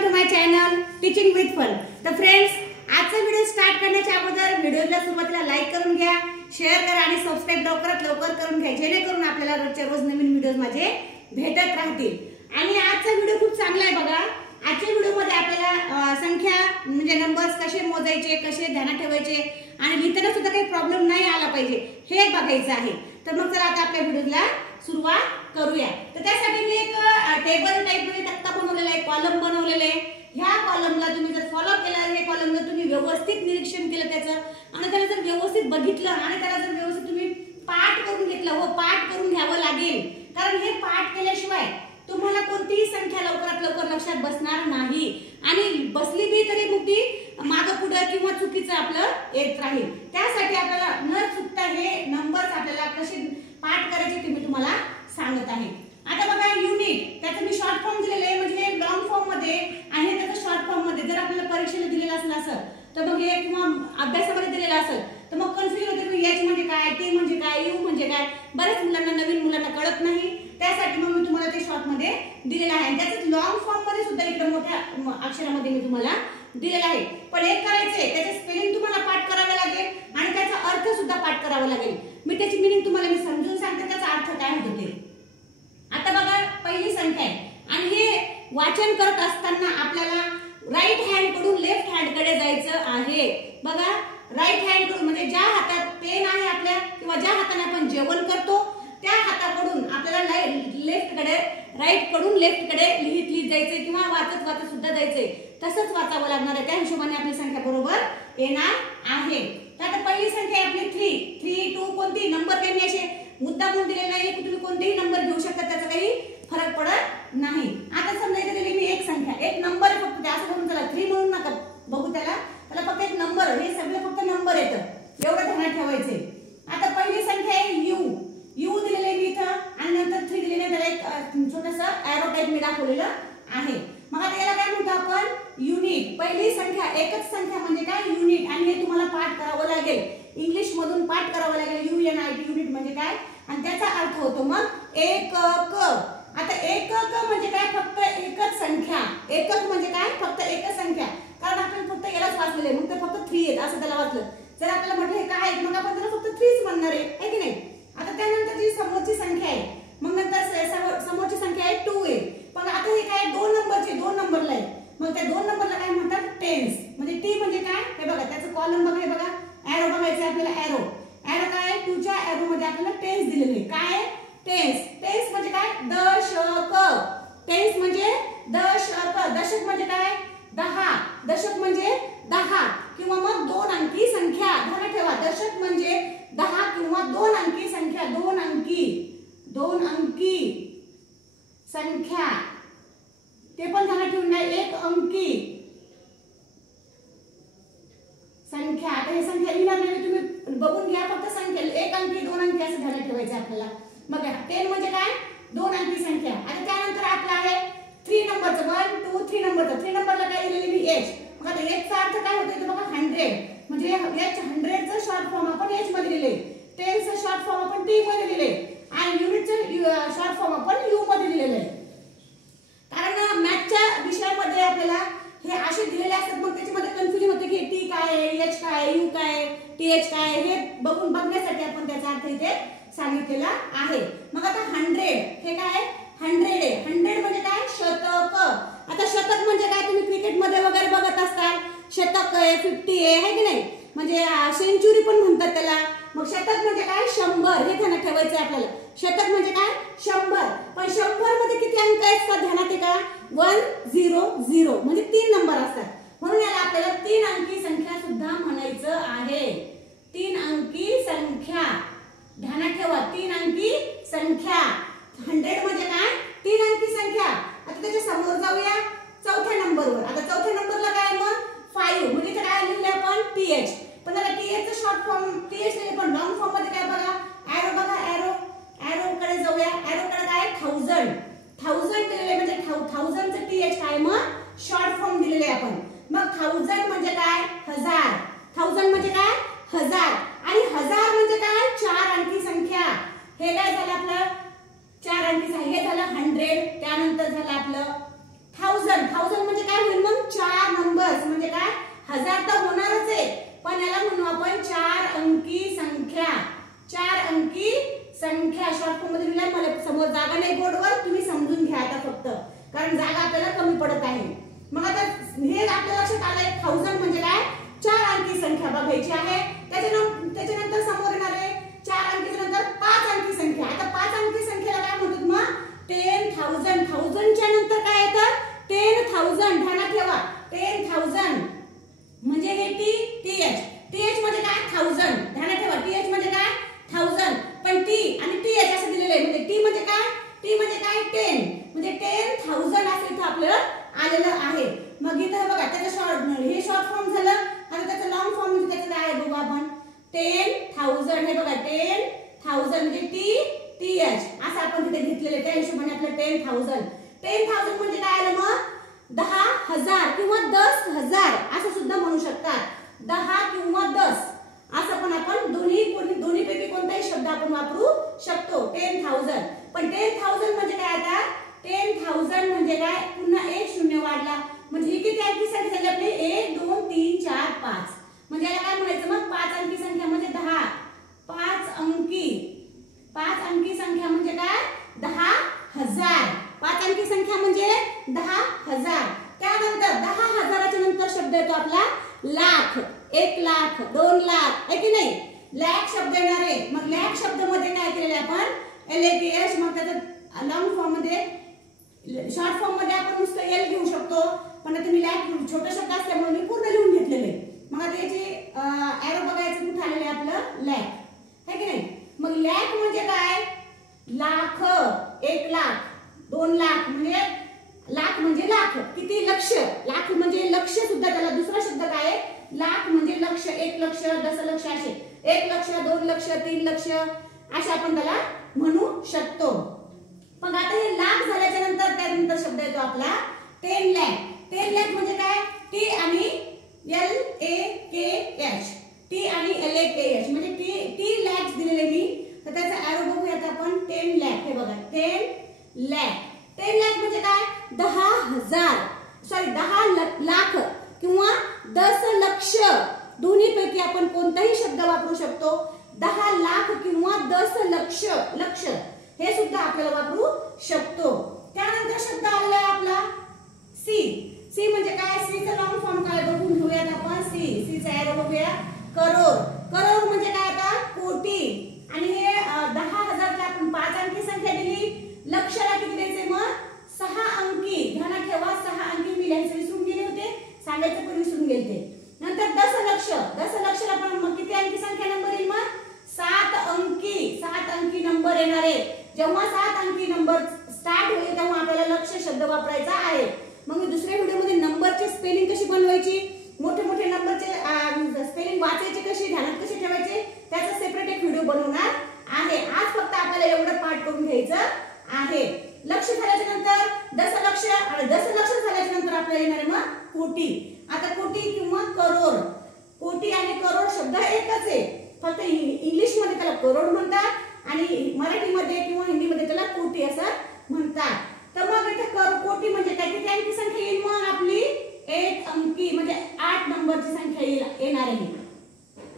Welcome to my channel teaching with fun. तर friends, आजचा video start करण्याच्या अगोदर व्हिडिओला सुरुवातीला लाईक करून घ्या, शेअर करा आणि सबस्क्राइब लवकरात लवकर करून घ्या, जेणेकरून आपल्याला रोजच्या रोज नवीन व्हिडिओज माझे भेटत राहतील। आणि आजचा व्हिडिओ खूप चांगला आहे बघा। आजच्या व्हिडिओमध्ये आपल्याला संख्या म्हणजे नंबर्स कसे मोजायचे, कसे ध्यानात ठेवायचे आणि लिहिताना सुद्धा काही प्रॉब्लेम नाही आला पाहिजे हे बघायचं आहे। तर मग चला आता आपल्या व्हिडिओला सुरुवात करूया। तर त्यासाठी मी एक टेबल टाइप मध्ये तक्ता बनवलेला आहे, कॉलम बनवलेले आहे। ह्या कॉलमला तुम्ही जर फॉलो केलं, हे कॉलम जर तुम्ही व्यवस्थित निरीक्षण केलं त्याचं आणि त्याला जर व्यवस्थित बघितलं आणि त्याला जर व्यवस्थित तुम्ही पाठ करून घेतलं, हो पाठ करून घ्यावं लागेल, कारण हे पाठ केल्याशिवाय तुम्हाला कोणतीही संख्या लवकरात लवकर लक्षात बसणार नाही आणि बसली बी तरी मग ती मागे पुढे किंवा चुकीचं आपलं येत राहील। त्यासाठी आपल्याला न चुकता हे नंबर्स आपल्याला कसे पाठ करायचे ते मी तुम्हाला सांगत आहे। आता बघा, युनिट त्याचं मी शॉर्ट फॉर्म दिलेलं आहे, म्हणजे लॉंग फॉर्म मध्ये आणि त्याचं शॉर्ट फॉर्म मध्ये। जर आपल्याला परीक्षेला दिलेलं असेल तर मग हे किंवा अभ्यासामध्ये दिलेलं असेल तर मग कन्फ्युज होते की एच म्हणजे काय, टी म्हणजे काय, यू म्हणजे काय। बरेच मुलांना, नवीन मुलांना कळत नाही, त्यासाठी मग मी तुम्हाला ते शॉर्ट मध्ये दिलेलं आहे। त्याचं लॉंग फॉर्म मध्ये सुद्धा इकडे मोठ्या अक्षरामध्ये मी तुम्हाला दिलेलं आहे। पण एक करायचंय, त्याचे स्पेलिंग तुम्हाला पाठ करावे लागेल आणि त्याचा अर्थ सुद्धा पाठ करावा लागेल। मी त्याची मीनिंग तुम्हाला मी समजून सांगते, त्याचा अर्थ काय होतो ते। आता बघा, पहिली संख्या आहे आणि हे वाचन करत असताना आपल्याला राईट हँड कडून लेफ्ट हँड कडे जायचं आहे। बघा, राईट हँड कडून म्हणजे ज्या हातात पेन आहे आपल्या किंवा ज्या हाताने आपण जेवण करतो त्या हाताकडून आपल्याला लेफ्ट कडे, राईट कडून लेफ्ट कडे लिहित जायचंय किंवा वाचत वाचत सुद्धा जायचंय, तसंच वाचावं लागणार आहे। त्या हिशोबाने आपली संख्या बरोबर येणार आहे। तर आता पहिली संख्या आहे आपली 3, 2 कोणती नंबर काही मी असे मुद्दा म्हणून दिले नाही की तुम्ही कोणतेही नंबर घेऊ शकता, त्याचा काही फरक पडत नाही। आता समजा इथे दिलेली मी एक संख्या, एक नंबर फक्त, असं म्हणून त्याला 3 म्हणून नका बघू, त्याला फक्त एक नंबर, हे सगळे फक्त नंबर येतं, एवढं ध्यानात ठेवायचंय। आता पहिली संख्या आहे यू दिलेले मी इथं आणि नंतर 3 दिलेले, त्याला एक छोटंसं एरो टाइप मी दाखवलेलं आहे। मग आता याला काय म्हणतो आपण, युनिट। पहिली संख्या, एकच संख्या म्हणजे काय, युनिट। आणि हे तुम्हाला पाठ करावं लागेल, इंग्लिश मधून पाठ करावं लागेल। UNIT युनिट म्हणजे काय आणि त्याचा अर्थ होतो मग एकक। आता एकक म्हणजे काय, फक्त एकच संख्या। एकक म्हणजे काय, फक्त एकच संख्या, कारण आपण फक्त यालाच वाचलेले, मग ते फक्त 3 आहेत असं त्याला वाचलं। जर आपल्याला म्हटलं हे काय आहे, मग आपण त्याला फक्त 3च म्हणणार आहे की नाही। आता त्यानंतर जी समोरची संख्या आहे, मग नंतर समोरची संख्या आहे 2 आहे, पण आता हे काय 2 नंबरची, 2 नंबरला आहे, मग त्या 2 नंबरला काय म्हणतात, टेन्स। म्हणजे टी म्हणजे काय, हे बघा त्याचं कॉलम बघा, हे बघा एरो बघायचं आपल्याला। एरो काय, 2 च्या एरो मध्ये आपल्याला टेन्स दिलेले, काय टेन्स म्हणजे काय, दशक। टेन्स म्हणजे दशक। दशक म्हणजे काय, 10, दशक म्हणजे 10 किंवा मग 2 अंकी संख्या। ध्यानात ठेवा, दशक म्हणजे 10 किंवा 2 अंकी संख्या, 2 अंकी संख्या, ते पण ध्यानात ठेवून द्या, 1 अंकी संख्या। आता हे संख्या लिहिणार नाही, तुम्ही बघून घ्या फक्त संख्या, 1 अंकी 2 अंकी असं ध्यानात ठेवायचं आपल्याला। मग 10 म्हणजे काय, 2 अंकी संख्या। आता त्यानंतर आपला आहे 3 नंबरचं, 1, 2, 3 नंबरचं। 3 नंबरला काय दिलेली मी एच। मग आता एचचा अर्थ काय होतो, बघा 100, म्हणजे एच 100चं शॉर्ट फॉर्म आपण एच मध्ये लिहिले, टेन्सचं शॉर्ट फॉर्म आपण टी मध्ये लिहिले आणि युनिटचं शॉर्ट फॉर्म आपण यू मध्ये लिहिलेलं आहे। कारण मॅथच्या विषयामध्ये आपल्याला हे असे दिलेले असतात, मग त्याच्यामध्ये कन्फ्युजन होते की टी काय आहे, एच काय आहे, यू काय आहे, टीएच काय आहे, हे बघण्यासाठी आपण त्याचा अर्थ इथे सांगितलेला आहे। मग आता 100 हे काय, 100 आहे। 100 म्हणजे काय, शतक। आता शतक म्हणजे काय, तुम्ही क्रिकेट मध्ये वगैरे बघत असताल, शतक आहे, 50 आहे की नाही, म्हणजे सेंचुरी पण म्हणतात त्याला। मग शतक म्हणजे काय, 100, हे ध्यानात ठेवायचं आपल्याला। शतक म्हणजे काय, 100, पण 100 मध्ये किती अंक असतात ध्यानात आहे का, 100 म्हणजे 3 नंबर असतात, म्हणून याला आपल्याला 3 अंकी संख्या सुद्धा म्हणायचं आहे। 3 अंकी संख्या, ध्यानात ठेवा, 3 अंकी संख्या। 100 म्हणजे काय, 3 अंकी संख्या। आता त्याच्या समोर जाऊया चौथ्या नंबरवर। आता चौथ्या नंबरला काय, मग 5 म्हणजे काय लिहिले आपण, टीएच। पण त्याला टीएचचं शॉर्ट फॉर्म टीएच लिहिले, पण लॉंग फॉर्म मध्ये काय बघा, एरो बघा, एरो कडे जाऊया। एरो कडे काय, 1000 दिलेले, म्हणजे 1000चं टीएच काय, मग शॉर्ट फॉर्म दिलेले आपण। मग 1000 म्हणजे काय, 1000। 1000 म्हणजे काय, 1000 आणि 1000 म्हणजे काय, 4 अंकी संख्या। हे काय झालं आपलं, 4 अंकी संख्या, हे झालं 100, त्यानंतर झालं आपलं 1000 जागा घ्यायची आहे। त्याच्यानंतर समोर येणार आहे 4 अंकीच्या नंतर 5 अंकी संख्या। आता 5 अंकी संख्येला काय म्हणतात मग 10,000। 1000 च्या नंतर काय येतं 10,000। ध्यानात ठेवा 10,000 म्हणजे हे TH। TH म्हणजे काय 1000। ध्यानात ठेवा TH म्हणजे काय 1000, पण T आणि TH असं दिलेलं आहे। म्हणजे T म्हणजे काय 10 म्हणजे 10,000 असं इथं आपल्याला आलेलं आहे। मग इथं बघा त्याचं हे शॉर्ट फॉर्म झालं। आता त्याचं लॉंग फॉर्म म्हणजे त्याचं काय आहे बघू आपण 10,000। हे बघा 10,000 म्हणजे TH असं आपण तिथे घेतलेलं आहे, त्या हिशोबाने आपलं 10,000। 10,000 म्हणजे काय आलं मग 10,000 किंवा 10,000 असं सुद्धा म्हणू शकतात। 10 किंवा 10 असं पण आपण दोन्हीपैकी कोणताही शब्द आपण वापरू शकतो 10,000। पण 10,000 म्हणजे काय आता 10,000 म्हणजे काय पुन्हा एक शून्य वाढला म्हणजे ही किती अंकी संख्या झाली आपली 1 2 3 4 5 म्हणजे याला काय म्हणायचं मग 5 अंकी संख्या म्हणजे 10। 5 अंकी संख्या म्हणजे काय 10,000। 5 अंकी संख्या म्हणजे 10,000। त्यानंतर 10,000च्या नंतर शब्द येतो आपला लाख। 1 लाख 2 लाख आहे की नाही लाख शब्द येणार आहे। मग लाख शब्द मध्ये काय केलेले आपण LAKH। मग त्याचा लॉंग फॉर्म मध्ये शॉर्ट फॉर्म मध्ये आपण नुसतं L घेऊ शकतो, पण आता मी लाख छोटे शब्द असल्यामुळे मी पूर्ण लिहून घेतलेले। मग आता याचे एरो बघायचं कुठे आलेलं आहे आपलं लाख आहे की नाही। मग लाख म्हणजे काय लाख। 1 लाख 2 लाख म्हणजे लाख म्हणजे लाख किती लक्ष। लाख म्हणजे लक्ष सुद्धा त्याला दुसरा शब्द काय आहे लाख म्हणजे लक्ष। 1 लक्ष 10 लक्ष असे 1 लक्ष 2 लक्ष 3 लक्ष असे आपण त्याला म्हणू शकतो। मग आता हे लाख झाल्याच्या नंतर त्यानंतर शब्द येतो आपला 10 लाख। 10 लाख म्हणजे काय T आणि LAKH। T आणि LAKH म्हणजे T लाख दिलेले मी, तर त्याचा एरो बघूयात आपण 10 लाख। हे बघा 10 लाख। 10 लाख म्हणजे काय 10 लाख किंवा 10 लक्ष दोन्हीपैकी आपण कोणताही शब्द वापरू शकतो। 10 लाख किंवा 10 लक्ष हे सुद्धा आपल्याला वापरू शकतो। त्यानंतर शब्द आलेला आहे आपला C म्हणजे काय C चा लॉंग फॉर्म काय बघून घेऊयात आपण। C चा एरो बघूया करोड म्हणजे काय आता कोटी। आणि हे 10,000ला आपण 5 अंकी संख्या दिली, लक्षला किती द्यायचे मग 6 अंकी। ध्यानात ठेवा 6 अंकी मी लिहायचं विसरून गेले होते, सांगायचं पण विसरून गेले। नंतर 10 लक्षला पण मग किती अंकी संख्या नंबर येईल मग 7 अंकी नंबर येणार आहे। जेव्हा 7 अंकी नंबर स्टार्ट होईल तेव्हा आपल्याला लक्ष शब्द वापरायचा आहे। मग मी दुसऱ्या व्हिडिओमध्ये नंबरची स्पेलिंग कशी बनवायची, मोठे नंबरचे स्पेलिंग वाचायचे कशी, ध्यानात कसे ठेवायचे त्याचा सेपरेट एक व्हिडिओ बनवणार आहे। आज फक्त आपल्याला एवढं पाठ करून घ्यायचं आहे। लक्ष झाल्याच्या नंतर 10 लक्ष आणि 10 लक्ष झाल्याच्या नंतर आपल्याला येणार मग कोटी। आता कोटी किंवा करोड, कोटी आणि करोड शब्द एकच आहे, फक्त इंग्लिश मध्ये त्याला करोड म्हणतात आणि मराठीमध्ये किंवा हिंदीमध्ये त्याला कोटी असं म्हणतात। तर मग इथे कोटी म्हणजे काय किती अंकी संख्या येईल मग आपली 1 अंकी म्हणजे 8 नंबरची संख्या येणार आहे।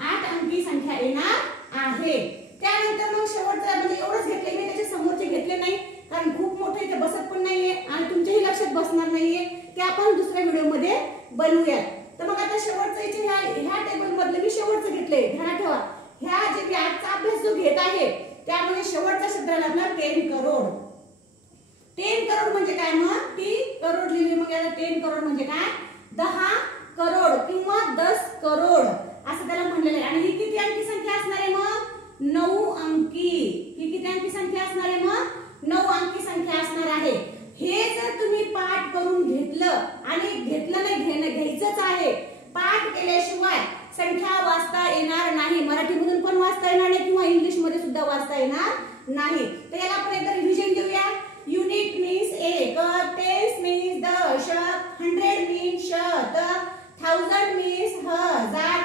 8 अंकी संख्या येणार आहे। त्यानंतर मग शेवटचं म्हणजे एवढंच घेतले मी, त्याच्या समोरचे घेतले नाही कारण खूप मोठे इथे बसत पण नाहीये आणि तुमच्याही लक्षात बसणार नाहीये, ते आपण दुसऱ्या व्हिडिओमध्ये बनवूयात। तर मग आता शेवटचं इथे ह्या टेबल मधले मी शेवटचं घेतले। ध्यानात ठेवा ह्या जे मी आजचा अभ्यास जो घेत आहे त्यामध्ये शेवटचा शब्द आला आपला 10 करोड। 10 करोड म्हणजे काय मग T करोड लिहिले, मग याला 10 करोड म्हणजे काय 10 करोड किंवा 10 करोड असं त्याला म्हणलेलं आहे। आणि ही किती अंकी संख्या असणार आहे मग 9 अंकी। ही किती अंकी संख्या असणार आहे मग 9 अंकी संख्या असणार आहे। हे जर तुम्ही पाठ करून घेतलं आणि घेतलं नाही घ्यायचंच आहे, पाठ केल्याशिवाय संख्या वाचता येणार नाही, मराठीमधून पण वाचता येणार नाही किंवा इंग्लिश मध्ये सुद्धा वाचता येणार नाही। तर याला आपण एकदा रिव्हिजन देऊया। युनिट मीन्स एक, टेन्स मीन्स दशक, 100 मीन्स शतक, 1000 मीन्स हजार,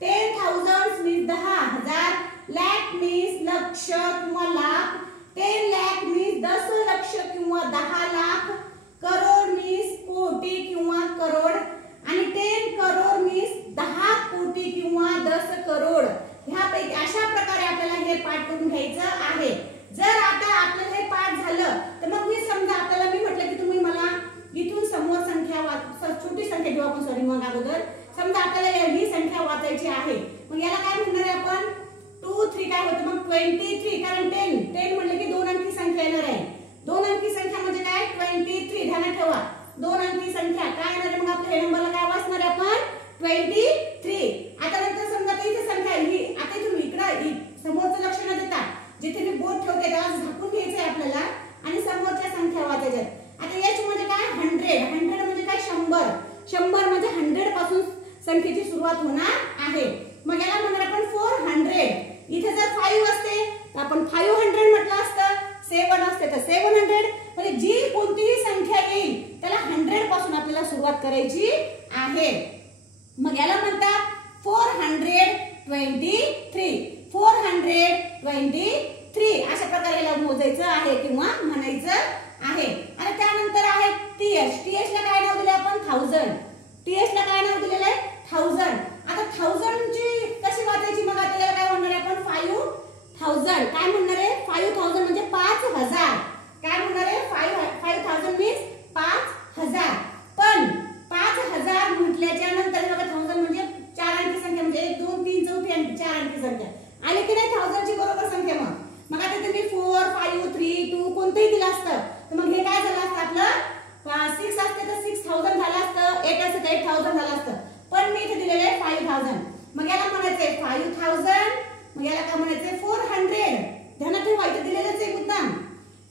10,000 मीन्स 10,000, लाख मीन्स लक्ष किंवा लाख, 10 लाख मीन्स 10 लक्ष किंवा 10 लाख, करोड मीन्स कोटी किंवा करोड आणि 10 करोड मीन्स 10 कोटी किंवा 10 करोड। ह्यापैकी अशा प्रकारे आपल्याला हे पाठ करून घ्यायचं आहे। जर आता आपल्याला हे पाठ झालं तर मग मी समजा आपल्याला मी म्हटलं की तुम्ही मला इथून समोर संख्या छोटी संख्या घेऊ आपण, सॉरी मग अगोदर समजा आपल्याला ही संख्या वाचायची आहे 23, कारण 10 म्हटलं की 2 अंकी संख्या येणार आहे. 2 अंकी संख्या म्हणजे काय 23. ध्यानात ठेवा 2 अंकी संख्या काय येणार आहे. मग आपल्या हे नंबरला काय वाचणार आहे आपण 23. आता नंतर समजा इथे संख्या ही आता तुम्ही इकडे समोरचं लक्ष न देता जिथे मी बोट ठेवते त्याला झाकून घ्यायचंय आपल्याला आणि समोरच्या संख्या वाचायच्या. आता याची म्हणजे काय 100 म्हणजे काय 100 म्हणजे 100 पासून संख्येची सुरुवात होणार आहे. मग याला म्हणणार आपण 400. इथे जर 5 असते तर आपण 500 म्हटलं असतं. 7 असते तर 700. म्हणजे जी कोणतीही संख्या येईल त्याला 100 पासून आपल्याला सुरुवात करायची आहे. मग याला म्हणतात 423. 423 अशा प्रकारे याला मोजायचं आहे किंवा म्हणायचं आहे. आणि त्यानंतर आहे टीएच. टीएच ला काय नाव दिले आपण 1000. टीएच ला काय नाव दिलेलं आहे 1000. आता 1000 ची कशी वाचायची मग आता याला काय म्हणणार आहे आपण 5000. काय म्हणणार आहे 5000 म्हणजे 5000. काय म्हणणार आहे 5000 मीन्स 5000. पण 5000 म्हटल्याच्या नंतर बघा 1000 म्हणजे 4 अंकी संख्या म्हणजे 1 2 3 4 आणि 4 अंकी संख्या आली की नाही 1000 ची बरोबर संख्या. मग आता तुम्ही 4 5 3 2 कोणतेही दिलं असतं तर मग हे काय झालं असतं आपलं 6 असते तर 6000 झालं असतं. 8 असते तर 8000 झालं असतं. पण मी इथे दिलेलं आहे 5000. मग याला म्हणायचंय 5000. मग याला काय म्हणायचंय 400. ध्यानात ठेवा इथे दिलेलंच आहे मुद्दाम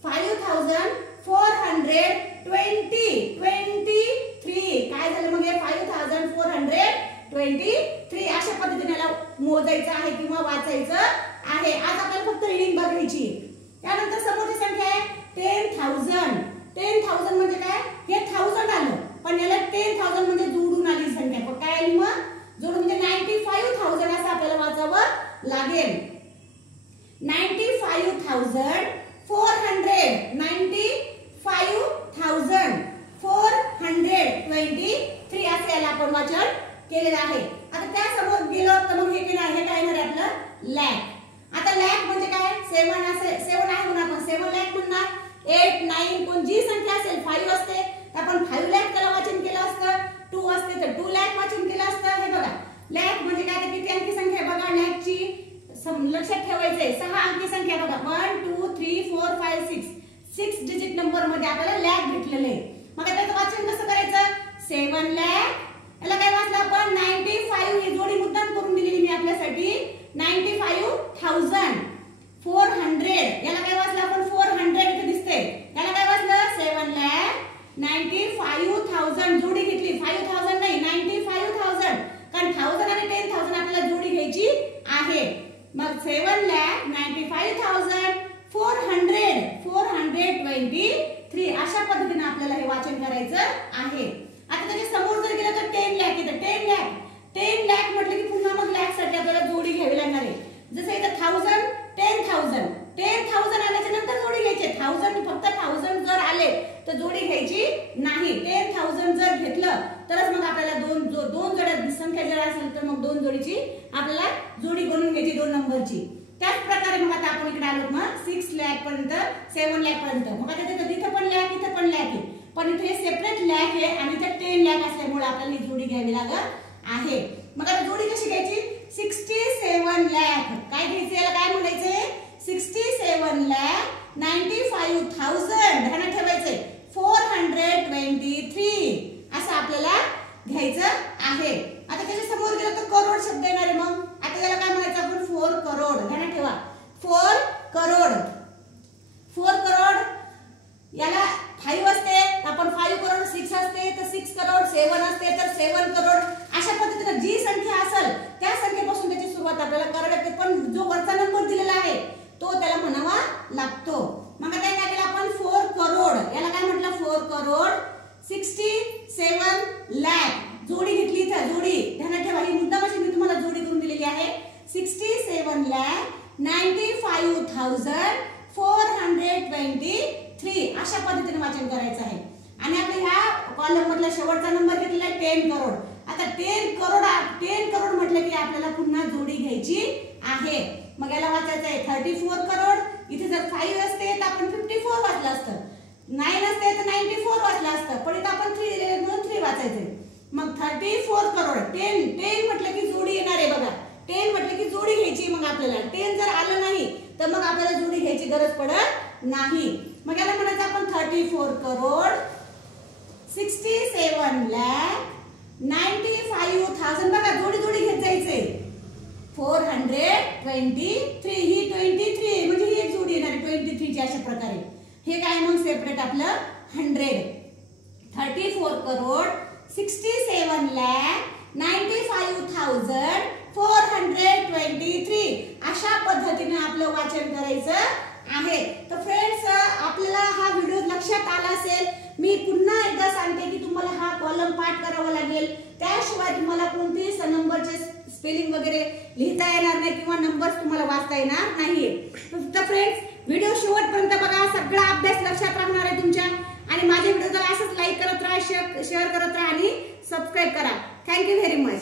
5423. काय झालं मग हे 5423 अशा पद्धतीने याला मोजायचं आहे किंवा वाचायचं आहे. आज आपल्याला फक्त रीडिंग बघायची. त्यानंतर समोरची संख्या आहे 10000. 10000 म्हणजे काय हे 1000 आलं पण याला 10000 म्हणजे जोडून आली संख्या. काय आली मग जोडून म्हणजे 95000 असं आपल्याला वाचावं लागेल. 95423 असे याला आपण वाचन केलेलं आहे. आता त्या समोर गेलो तर मग हे काय येणार आहे आपलं लॅक. आता लॅक म्हणजे काय 7 आहे म्हणून आपण 7 लॅक म्हणणार. 8 9 कोण जी संख्या असेल 5 असते तर आपण 5 लॅक त्याला वाचन केलं असतं. 2 असते तर 2 लॅक वाचन केलं असतं. हे बघा लॅक म्हणजे काय तर किती अंकी संख्या बघा लॅकची लक्षात ठेवायचंय 6 अंकी संख्या बघा 1 2 3 4 5 6 डिजिट नंबर मध्ये आपल्याला लॅक भेटलेलं आहे. मग त्याचं वाचन कसं करायचं 7 लॅक. याला काय वाचलं आपण 95. ही जोडी मुद्दाम करून दिलेली मी आपल्यासाठी 95400. याला काय वाचलं आपण 400 इथे दिसते. याला काय वाचलं 7 लॅक 95000 जोडी घेतली 5000 नाही 95000 कारण 1000 आणि 10000 आपल्याला जोडी घ्यायची आहे. मग 7,95,423 अशा पद्धतीने आपल्याला हे वाचन करायचं आहे. आता त्याच्या समोर जर गेलं तर 10 लाख येतं. 10 लाख म्हटलं की पुन्हा मग लाख साठी आपल्याला जोडी घ्यावी लागणार आहे. जसं इथं 1000 10,000 आल्याच्या नंतर जोडी घ्यायची. 1000 फक्त 1000 जर आले तर जोडी घ्यायची नाही. 10,000 जर घेतलं तरच मग आपल्याला दोन जोड्या संख्या जर असेल तर मग 2 जोडीची आपल्याला जोडी बनवून घ्यायची 2 नंबरची. त्याच प्रकारे मग आता आपण इकडे आलो मग 6 लाख पर्यंत 7 लाख पर्यंत. मग आता तिथं पण लाख इथं पण लाख आहे पण इथे सेपरेट लाख आहे आणि इथे 10 लाख असल्यामुळे आपल्याला ही जोडी घ्यावी लागत आहे. मग आता जोडी कशी घ्यायची 67 लाख. काय घ्यायचं याला काय म्हणायचंय 67 लाख 95,000 ध्यानात ठेवायचंय 423 असं आपल्याला घ्यायचं आहे. आता त्याच्या समोर गेलं तर करोड शब्द येणार आहे. मग आता याला काय म्हणायचं आपण 4 करोड. ध्यानात ठेवा 4 करोड. याला 5 असते तर आपण 5 करोड. 6 असते तर 6 करोड. 7 असते तर 7 करोड. अशा पद्धतीने जी संख्या असेल त्या संख्येपासून त्याची सुरुवात आपल्याला करावी लागते. पण जो वरचा नंबर दिलेला आहे तो त्याला म्हणावा लागतो. मग आता काय केलं आपण 4 करोड. याला काय म्हटलं 4 करोड 67 लाख. जोडी घेतली इथं जोडी ध्यानात ठेवा. ही मुद्दामाची मी तुम्हाला जोडी करून दिलेली आहे 67 लाख 95,423 अशा पद्धतीने वाचन करायचं आहे. आणि आपल्या ह्या कॉलम मधला शेवटचा नंबर घेतलेला आहे 10 करोड. आता 10 करोड म्हटलं की आपल्याला पुन्हा जोडी घ्यायची आहे. मग याला वाचायचं आहे 34 करोड. इथे जर 5 असते तर आपण 54 वाचलं असतं. 9 असते तर 94 वाचलं असतं. पण इथे आपण 3 दिलेले म्हणून 3 वाचायचे. मग 34 करोड. 10 म्हटलं की जोडी येणार आहे बघा. 10 म्हटलं की जोडी घ्यायची. मग आपल्याला 10 जर आलं नाही तर मग आपल्याला जोडी घ्यायची गरज पडत नाही. मग याला म्हणायचं आपण 34 करोड 67,95,000. बघा जोडी जोडी घेत जायचे. 423 ही 23 म्हणजे ही एक जोडी येणार 23 ची अशा प्रकारे. हे काय मग सेपरेट आपलं 100. 34 करोड 67,95,423 अशा पद्धतीने आपलं वाचन करायचं आहे. तर फ्रेंड्स आपल्याला हा व्हिडिओ लक्षात आला असेल. मी पुन्हा एकदा सांगते की तुम्हाला हा कॉलम पाठ करावा लागेल. त्याशिवाय तुम्हाला कोणतेही नंबरचे स्पेलिंग वगैरे लिहिता येणार नाही किंवा नंबर्स तुम्हाला वाचता येणार नाहीये. तर फ्रेंड्स व्हिडिओ शेवटपर्यंत बघा. सगळा अभ्यास लक्षात राहणार आहे तुमच्या. आणि माझ्या व्हिडिओला असंच लाईक करत राहा, शेअर करत राहा आणि सबस्क्राईब करा. Thank you very much.